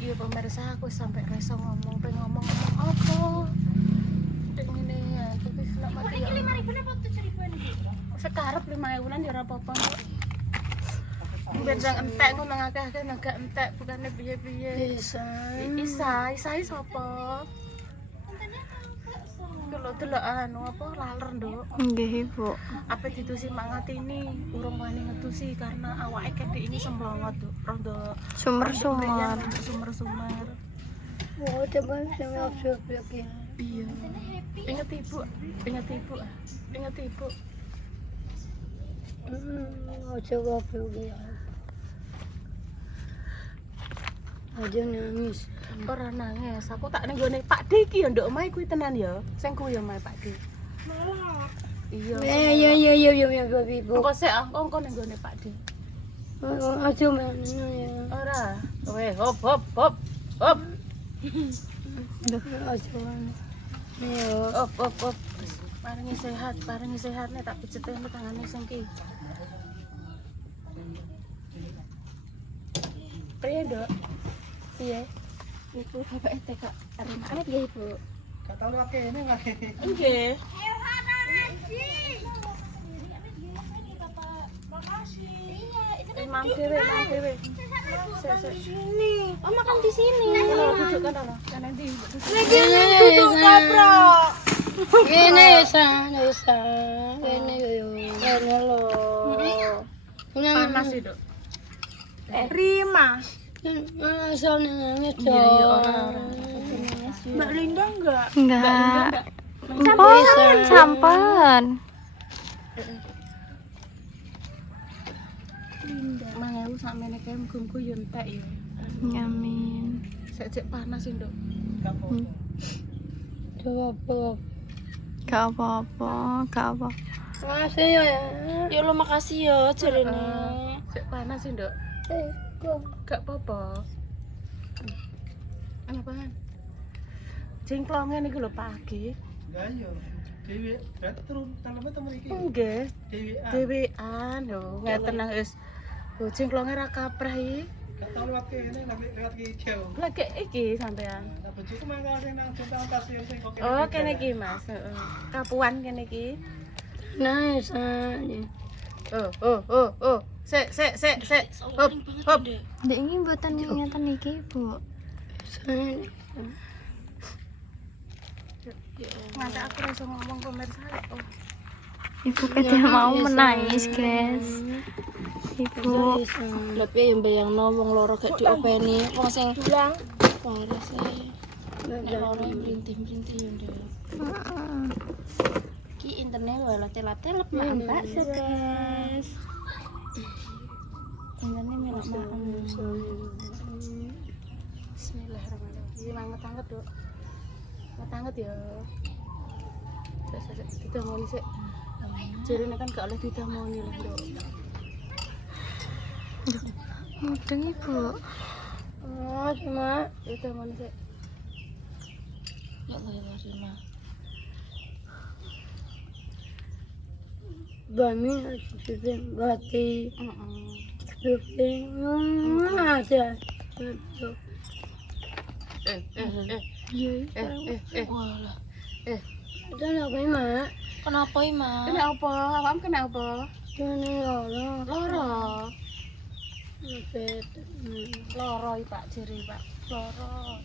Iya pemirsa, aku sampai rasa ngomong apa? Dek ngene ya, tapi nak mati ya. 5.000 apa 7.000-an iki? Sekarep 5.000-an ya ora apa-apa. Benjang entek ngomong akeh-akeh agak entek bukannya piye-piye. Isa sapa? Delok anu apa laler, Nduk. Nggih, Ibu. Apa ditusi mangatini urung wani ngetusi karena awake kedhi ini semblongot, Nduk. Rondo Sumber-sumber. Sumber-sumber. Oh, teman sama lagi. Iya. Ingat ibu. Ojo goblok ya. Aja nangis. Ora nangis, aku tak ning gone Pak D iki ya nduk omahe kuwi tenan ya. Sing kuwi ya omahe Pak D. Iya. Ya, Ibu. Engko sik engko ning gone Pak D. Aja mana ya. Ora. Hop. Hop. Aja mana. Ya. Hop. Paringi sehat nih tak pijetin tangane sing ki. Priye, Nduk? Piye? Iku bapak TK arep arep ya, Ibu. Kata lu kene ngene. Nggih. Mam dewe. Sini. Oh, makan di sini. Kalau duduk kan ana. Kan nanti duduk. Duduk kaprok. Kene sa. Kene yo. Kene lo. Panas sih, Dok. Rima. Asal nangis Iya, ora. Mbak Linda enggak? Enggak. Sampan. Mangewu sakmene kae muga-muga yo entek ya. Amin. Sik panas sih, Dok. Coba. Gak apa-apa. Makasih ya. Ya lo makasih ya jarene. Sik panas sih, Dok. Gak apa-apa. Apaan? Jengklonge niku lho pagi. Enggak yo. Dewi berarti turun taleme temen iki. Nggih. Dewean. Dewean lho, ngeten nang wis. Jengklonge ra kaprah iki. Gak tau lewat kene lewat ki jauh. Lagi iki sampean. Nah bojoku mangkal sing nang jutaan pasir sing kok Oh, kene iki, Mas. Heeh. Kapuan kene iki. Nangis. Oh. Sik. Hop. Dek ini buatan ingatan iki, Bu. Ngantek aku iso ngomong pemirsa. Oh. Ibu kata mau menangis, guys. Ibu. Lha piye mbayangno wong loro gak diopeni, wong sing Dulang. waras ae. Nek loro merintih-merintih yo, Nduk. Ki interne wae telap-telap Mbak Sedes. Interne melok-melok. Bismillahirrahmanirrahim. Anget-anget, Dok. Anget ya. Sik ditamoni sik. Jarine kan gak oleh ditamoni lho, Dok. Mudeng, Ibu. Oh, cuma Ditamoni sik. ya Allah Rima. Bami asisten bati. Ada. Walah. Ada apa Mak? Kenapa, Ima? Kenapa? Awakmu kenapa? Ini loro. Loro. Nepet. Loro iki, Pak Jeri, Pak. Loro.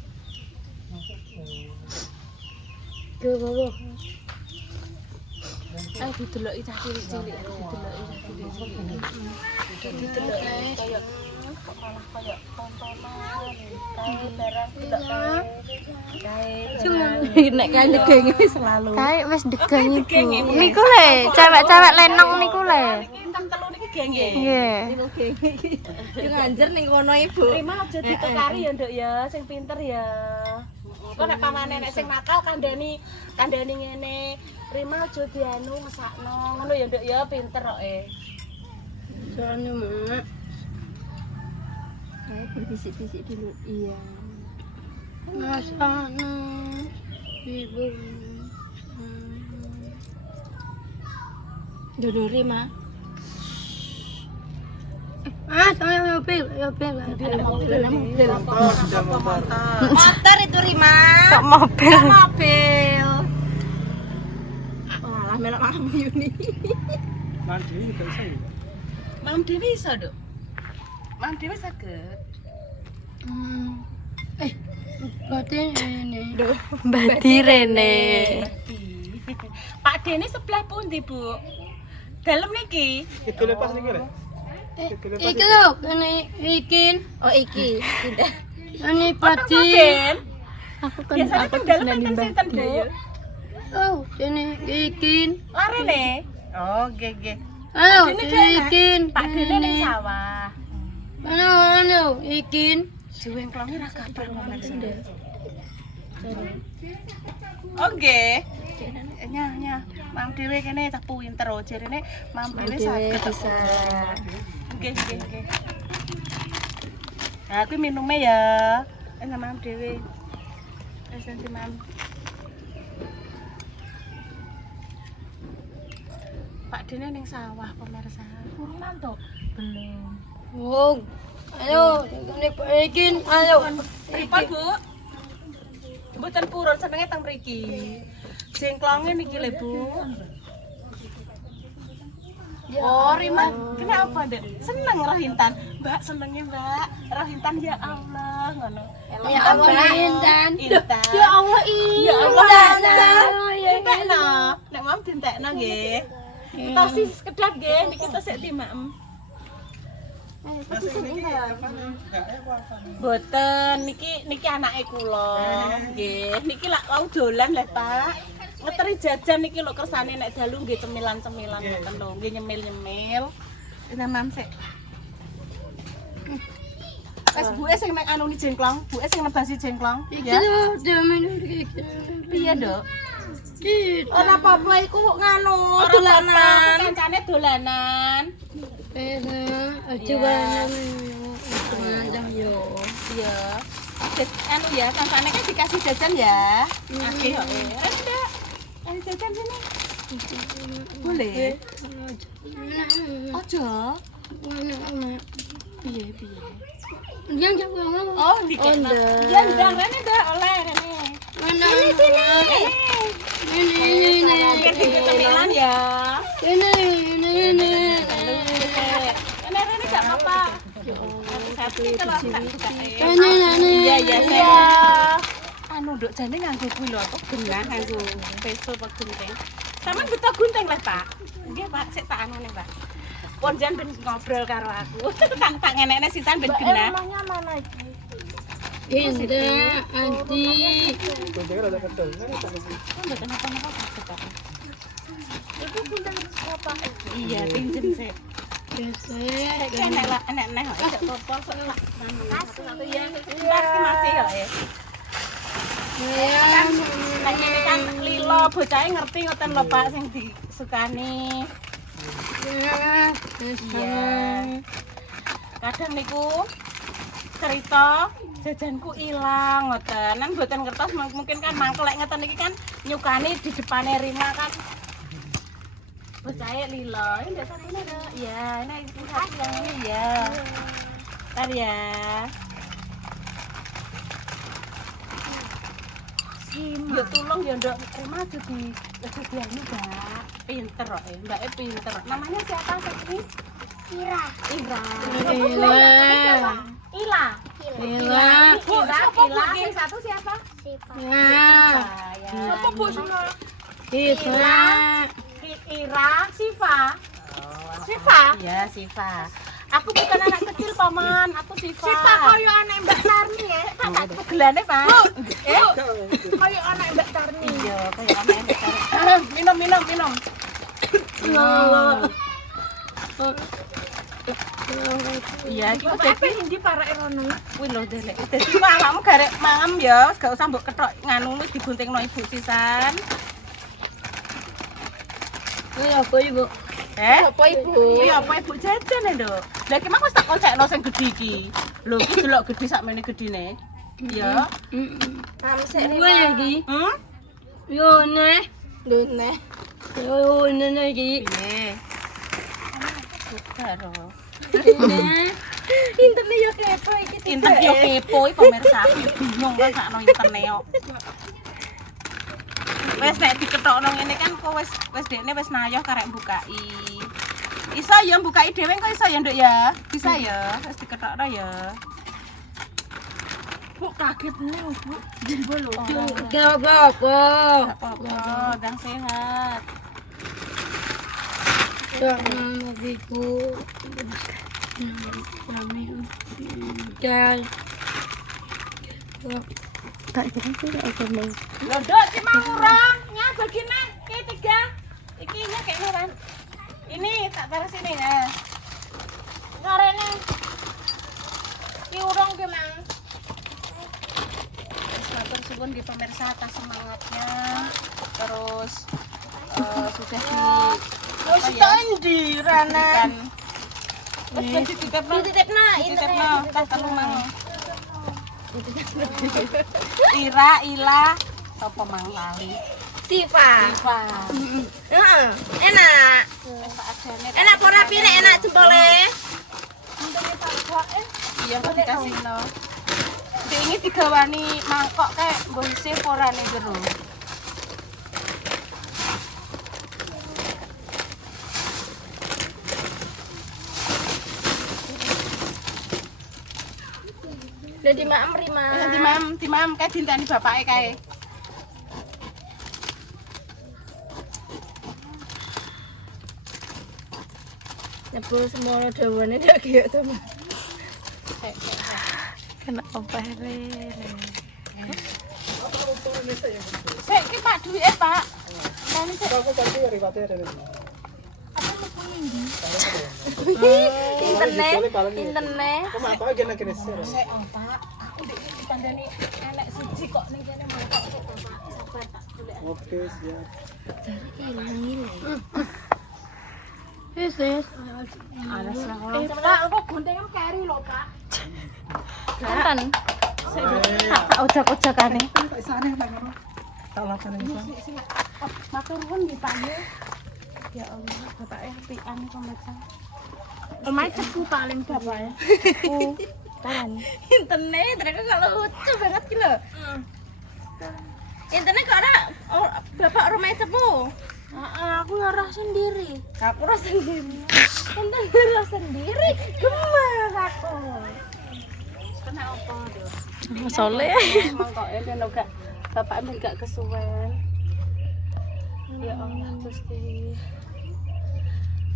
Ke bawah. Dideloki cah cilik-cilik, dideloki kayak kok malah kayak tontonan, kayak barang tidak kayak Nek kan degenge selalu. Kayak wis degang, Ibu. Niku le, cewek-cewek lenong niku le. bintang telu niki geng nggih. Nggih. Yo nganjer ning kono Ibu. Rima aja ditukari ya, Nduk ya, sing pinter ya. Kok nek pamane nek sing nakal kandhani ngene. Rima aja dianu ngesakno. Ngono ya, Nduk ya, pinter kok Soalnya Mak. Kayak berbisik-bisik dulu. Iya. Ngasana. Ibu. Dodo Rima. Saya mobil. Motor itu Rima. Kok mobil? Mobil. Walah melok Mam Yuni. Mandi juga bisa ya? Mam Dewi iso, Dok. Mam Dewi saged. Berarti ini. Mbadi Rene. Pak Dene sebelah pundi, Bu? Dalem niki. Itu lepas nih kira? Iki lho, ini ikin. Oh, iki. Tidak. Ini padi. Den. Aku kan Biasanya kan dalem enten sinten, Bu? Oh, ini ikin. Larene. Oh, nggih. Halo, Dene dhewe, Nak. ikin. Pak Dene ning sawah. Halo, ikin. Juweng klonge ra kabar ngomong sendiri. Oke. Nyah. Mam dhewe kene cah pinter oh jarene mam dhewe saged bisa. Nggih. Nah, kuwi minume ya. Enak mam dhewe. Wis nanti mam. Pak Dene ning sawah pemirsa. Kurang mantuk. Belum. Oh. Ayo, ini ikin. Ayo. Pripun, Bu? Mboten purun senenge teng mriki. Jengklonge niki lho, Bu. Oh, Rima, kenapa, Dek? Seneng Rohintan. Mbak, senengnya, Mbak. Rohintan ya Allah, ngono. Ya Allah, Intan. Intan. Ya Allah, Ya Allah, Intan. Nek Mam dientekno nggih. Tosi sekedap nggih, niki tosik timak. Boten niki anake kula. Nggih, niki lak wau dolan lho, Pak. Ngeteri jajan niki lho kersane nek dalu nggih cemilan-cemilan ngoten lho, nggih nyemil-nyemil. Enak Mam sik. Wes buke sing nek anu ni jengklong, buke sing nebasi jengklong. Ya. Piye, Dok? Ora apa-apa iku nganu dolanan. Kancane dolanan. Iya. Anu ya, kancane kan dikasih jajan ya. Akeh kok. Enggak. Ayo jajan sini. Boleh. Ojo. Piye. Oh, dikene. Ya ndang rene dah oleh rene. Sini. Biar tinggi cemilan ya. Rene gak apa-apa. Iya. Anu Dok jane nganggo kuwi lho apa genah nganggo peso apa gunting. Sampeyan butuh gunting lah, Pak. Nggih, Pak, sik tak anune, Pak. Pun jan ben ngobrol karo aku. Tak ngenekne sisan ben genah. Emangnya mana iki? Indah, Anti. Guntingnya ada kecil. Mboten apa-apa Pak. Iku gunting apa? Iya, pinjem sik. Enak kok cek popol kok lak. Kasih ya. Masih kok ya. Kan ini kan lilo bocahe ngerti ngoten lho Pak sing disukani. Iya. Kadang niku cerita jajanku ilang ngoten. Nang mboten ngertos mungkin kan mangkel lek ngeten iki kan nyukani di depane Rima kan. Bocahe lilo. Ini ndak satu ada. Ya, ini satu yang ini ya. Ntar ya. Ya tolong ya Ndok Rima aja di anu Mbak. Pinter kok Mbak pinter. Namanya siapa Satri? Ira. Ila. Yang satu siapa? Siapa. Siapa Bu semua? Ira, Siva. Siva? Iya, Siva. Aku bukan anak kecil, Paman. Aku Siva. Siva koyo anak Mbak Tarni ya. Tak gelane, Pak. Koyo anak Mbak Tarni. Iya, koyo anak Mbak Tarni. Minum. Iya, iki apa ndi parake ngono. Kuwi lho, Dek. Dadi awakmu garek mangem ya, gak usah mbok kethok nganu wis diguntingno Ibu sisan. Apa Ibu? Apa Ibu? Iya, apa Ibu jajan ya, Nduk? Lah iki mah wis tak kocekno sing gedhi iki. Lho, iki delok gedhi sakmene gedhine. Iya. Sik ya iki. Yo neh. Yo neh iki. Piye? Karo. Internet yo kepo iki. Internet yo kepo iki pemirsa aku bingung kan sakno internet yo. Wes nek diketokno ngene kan kok wis dekne wis nayoh karek bukai. Iso ya bukai dhewe kok iso ya, Nduk ya? Bisa ya, wis diketokno ya. Kok kaget nih, Bu. Jumbo lho. Gak apa-apa. Apa-apa, dan sehat. Ibu. Dan tak jadi sih aku mau. Lho, Nduk, ki mau urang. Nya bagine ki 3. Iki nya kene kan. Ini tak taruh sini ya. Karene. Ki urung ki, Mang. Matur suwun di pemirsa atas semangatnya. Terus sudah di Wis tak endi rene? Wis dititipno. Dititipno tas telu mang. Ila sapa mang lali? Siva. Siva. Heeh. Enak. Enak ora pire enak jempole. Iya kok dikasih no. Ini digawani mangkok kayak mbok isih ora ning jero. Lah di mak mrima. Dimam kae dinteni bapake kae. Nyebul semono dawane ndak kiye to, Mas. Kena apa lele? Sik iki Pak duwike, Pak. Kan sik Aku tadi riwate ada nih. Internet. Kok apa gene kene sir. sik Pak. Aku ndek iki dikandani enek siji kok ning kene mangkok sik Bapak. Sabar tak golek. Oke, siap. Yes. Alas lah. Pak, kok guntingan keri lho, Pak. Kan? Sik tak ojak-ojakane. Tak isane tak ngono. Tak lakane iso. Matur nuwun nggih Pak nggih. Ya Allah, bapake apian pemirsa. Omahe cepu paling bapake. Kan. Internet kalau lucu banget ki lho. Internet kok ora bapak rumah cepu. Aku ngarah sendiri. Aku ora sendiri. Internet ora sendiri. Gemes aku. Kena apa, Dok? Soleh. Mangkoke ben gak bapak men gak kesuwen. Ya Allah Gusti.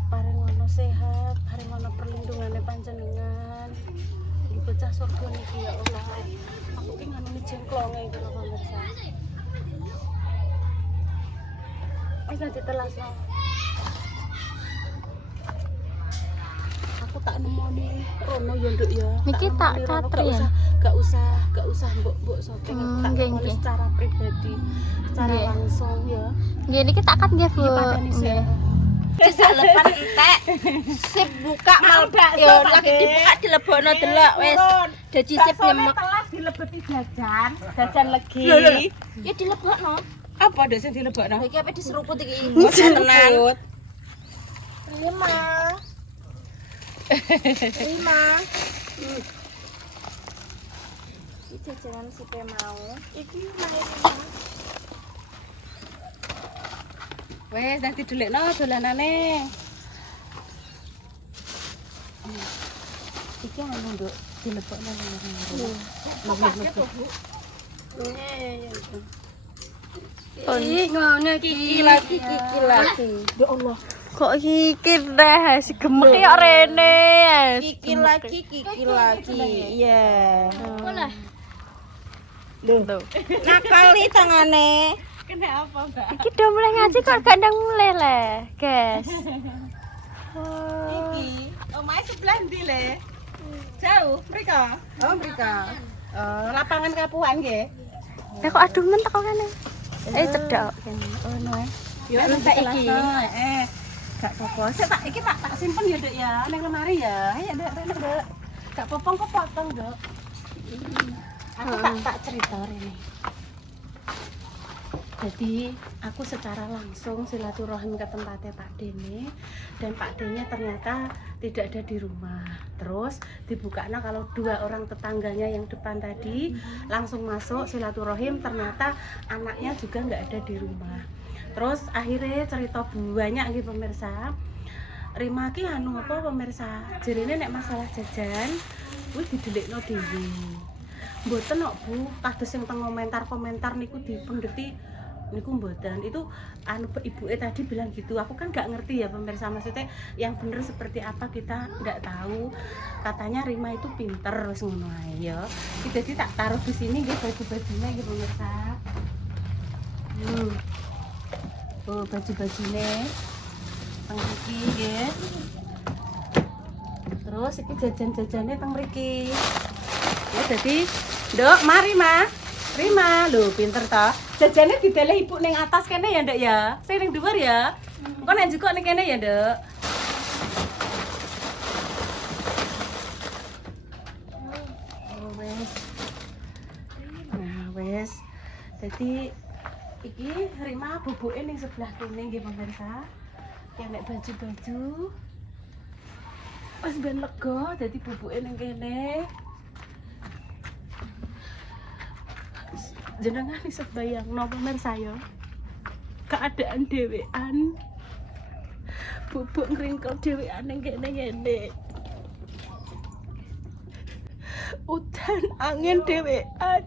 Paring ngono sehat, paring ngono perlindungane panjenengan. Iki bocah surga niki ya Allah. Aku ki nganune jengklonge iki lho pemirsa. Wis ditelasno. Aku tak nemoni rono ya Nduk ya. Niki tak nemoni rono, catri ya? Gak usah mbok syuting. Tak nggih, nemoni nggih. secara pribadi, secara Nggih. langsung ya. Nggih niki tak kat nggih, Bu. Iki pateni sik. Sisa lepan entek. Sip buka mal yo lagi dibuka dilebokno delok wis. Dadi sip nyemek. Telah dilebeti jajan legi. Ya dilebokno. Apa ndek sing dilebokno? Iki apa diseruput iki? Tenan. Terima. Iki jajanan sipe mau. Iki main. Wes dah didelikno dolanane. Iki anu Nduk dilebokno Ngono iki lagi. Ya Allah. Kok kikir deh, si gemek ya rene. Kiki lagi. Iya. Duh. Nakali tangane. Kena apa, Mbak? Iki udah mulai ngaji kok gandeng mulai le, guys. Iki omahe sebelah ndi le? Jauh, mriko. Oh, mriko. Lapangan Kapuan nggih. Lah kok aduh mentek kok kene. Cedok kene. Oh, no. Yo entek iki. Gak apa-apa. Sik tak iki tak simpen ya, Dek ya, ning lemari ya. Ayo, Dek. Gak apa-apa kok potong, Dok. Aku tak cerita ini. Jadi aku secara langsung silaturahim ke tempatnya Pak Dene dan Pak Dene ternyata tidak ada di rumah. Terus dibukanya kalau 2 orang tetangganya yang depan tadi langsung masuk silaturahim, ternyata anaknya juga nggak ada di rumah. Terus akhirnya cerita banyak gitu pemirsa. Rima ki anu apa pemirsa, jarine nek masalah jajan kuwi didelikno dhewe. Mboten kok Bu, kados sing teng komentar-komentar niku dipendheti niku mboten. Itu anu ibuke tadi bilang gitu. Aku kan nggak ngerti ya pemirsa, maksudnya yang bener seperti apa kita nggak tahu. Katanya Rima itu pinter wis ngono ae ya. Jadi tak taruh di sini nggih baju-bajune nggih pemirsa. Oh, baju-bajune teng mriki nggih. Terus iki jajan-jajane teng mriki. Ya dadi, Nduk, mari Ma. Rima, lho pinter ta. Jajane dideleh ibu ning atas kene ya, Nduk ya. Sing ning dhuwur ya. Engko nek njukuk ning kene ya, Nduk. Oh, wes. Nah, wes. Jadi iki Rima bubuke ning sebelah kene nggih pemirsa. Nek baju-baju wis ben lega dadi bubuke ning kene. Jenengan iso bayangno pemirsa ya. Keadaan dhewean. Bubuk ngringkel dhewean ning kene-kene. Udan angin dhewean.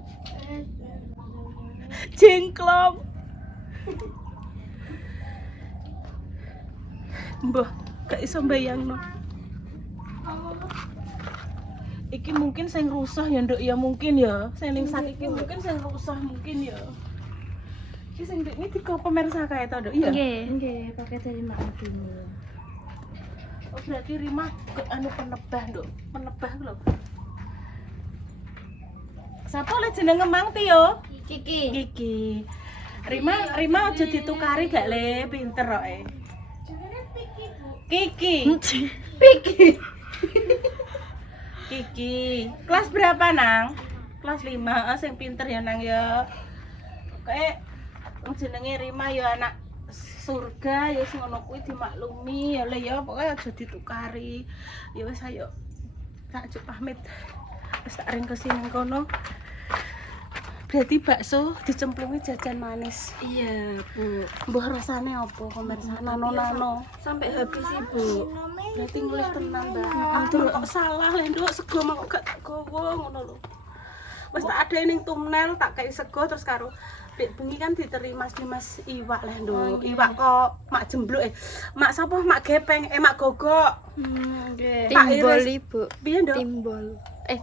Jengklong. Mbah, gak iso bayangno. Iki mungkin sing rusak ya, Nduk ya, mungkin ya. Sing ning sak iki mungkin sing rusak mungkin ya. Iki sing ndek iki kok pemirsa kae to, Nduk? Iya. Nggih, pakai dari makan dulu. Oh, berarti Rima ke anu penebah, Nduk. Penebah lho. Sapa le jenenge Mang Tio? Kiki. Kiki. Rima aja ditukari gak le, pinter kok e. Kiki. Piki. Kiki, kelas berapa Nang? Kelas 5, sing pinter ya Nang ya. Kayak jenenge Rima ya anak surga ya wis ngono kuwi dimaklumi ya le ya pokoke aja ditukari. Ya wis ayo. Tak juk pamit. Wis tak ring kesini kono. Berarti bakso dicemplungi jajan manis. Iya, Bu. Mbah rasane apa pemirsa? Nano-nano. Sampai habis, Ibu. Berarti ngulih tenan, Mbak. Aduh kok salah le, Nduk. Sego mangko gak tak gowo ngono lho. Wis tak ada ning tumnel tak kei sego terus karo Dek bengi kan diterima Mas iwak le, Nduk. Iwak kok mak jembluk mak sapa? Mak gepeng, mak gogok. Nggih. Timbol Ibu. Piye, Nduk?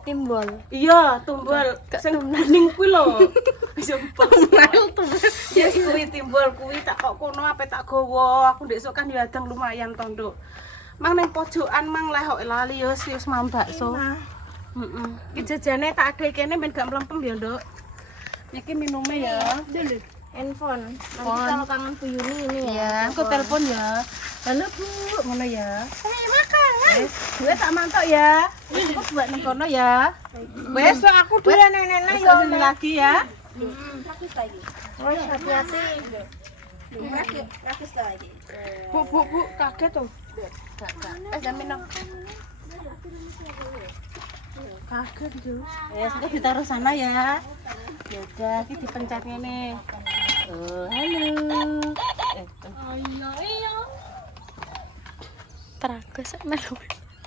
Timbol. Iya, tumbal sing kuning kuwi lho. Sumpah, smile tumbal. Yes, kuwi timbal kuwi tak kok kono ape tak gawa. Aku ndek sok kan ya adang lumayan to, Nduk. Mang ning pojokan mang leh kok lali yo wis mam bakso. Heeh. Iki jajane tak ade kene ben gak mlempem ya, Nduk. Iki minume ya. Dulu. Handphone. Nanti kalau kangen Bu Yuni ini ya. Iya, aku telepon ya. Halo Bu, ngono ya. Ayo makan. Wes, gue tak mantok ya. Aku buat nang kono ya. Wes, aku dulu nenek-nenek yo lagi ya. Praktis lagi. Oh, hati-hati. Praktis lagi. Bu, kaget tuh. Gak minum. Kaget tuh. Wes, aku ditaruh sana ya. Ya udah, iki dipencet ngene. Oh, halo. Iya. Teragus melu.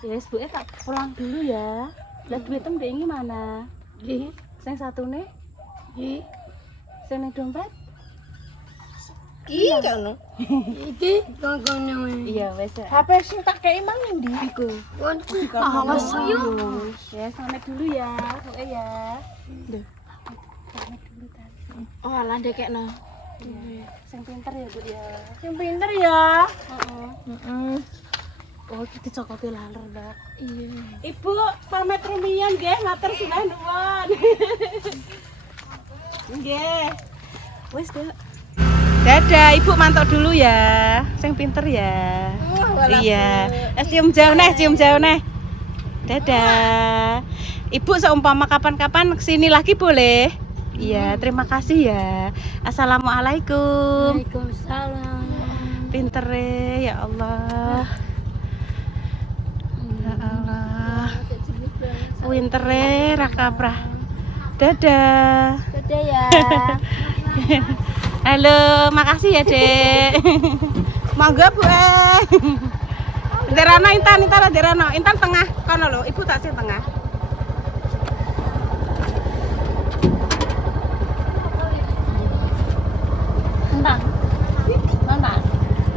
Yes, Bu, tak pulang dulu ya. Lah duitnya mbek iki mana? Nggih. Sing satune? Nggih. Sing ning dompet? Iki kan. Iki gonggonnya. Iya, wes. HP sing tak kei mang ndi iku? Awas yo. Ya, pamit dulu ya. Oke ya. Duh. Pamit dulu tadi. Oh, alah ndekekno. Iya. Sing pinter ya, Bu ya. Yang pinter ya. Heeh. Oh, kita cokote laler, Mbak. Iya. Ibu, pamit rumiyin nggih, matur sembah nuwun. Nggih. Wis, Kak. Dadah, Ibu mantok dulu ya. Sing pinter ya. Iya. Cium jauh neh. Dadah. Ibu seumpama kapan-kapan kesini lagi boleh? Iya, terima kasih ya. Assalamualaikum. Waalaikumsalam. Pinter ya Allah. pintere ra kaprah. Dadah. Dadah ya. Halo, makasih ya, Dek. Monggo, Bu. Derana Intan Derana. Intan tengah kono lho, Ibu tak sing tengah. Nang. Nang.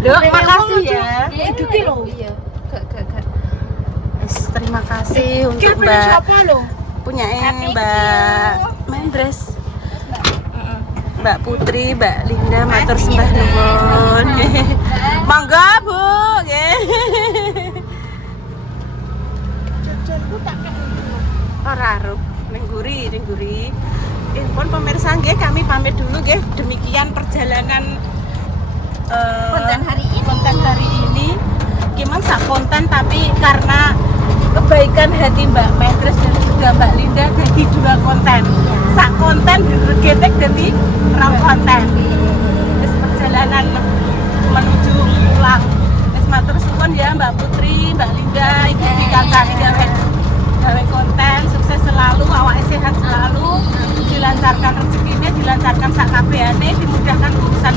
Loh, makasih ya. Itu kilo. Iya. Gak. Terima kasih untuk Mbak. Punya Mbak Mendres. Mbak Putri, Mbak Linda, matur sembah nuwun. Monggo, Bu. Nggih. Ora arup, ning guri. Pun pemirsa nggih, kami pamit dulu nggih. Demikian perjalanan konten hari ini. Gimana sak konten tapi karena kebaikan hati Mbak Mendres dan juga Mbak Linda jadi 2 konten. Sak konten diregetek jadi rong konten. Wis perjalanan menuju pulang. Wis matur suwun ya Mbak Putri, Mbak Linda, Ibu dikancani gawe konten, sukses selalu, awake sehat selalu, dilancarkan rezekinya, dilancarkan sak kabehane, dimudahkan urusan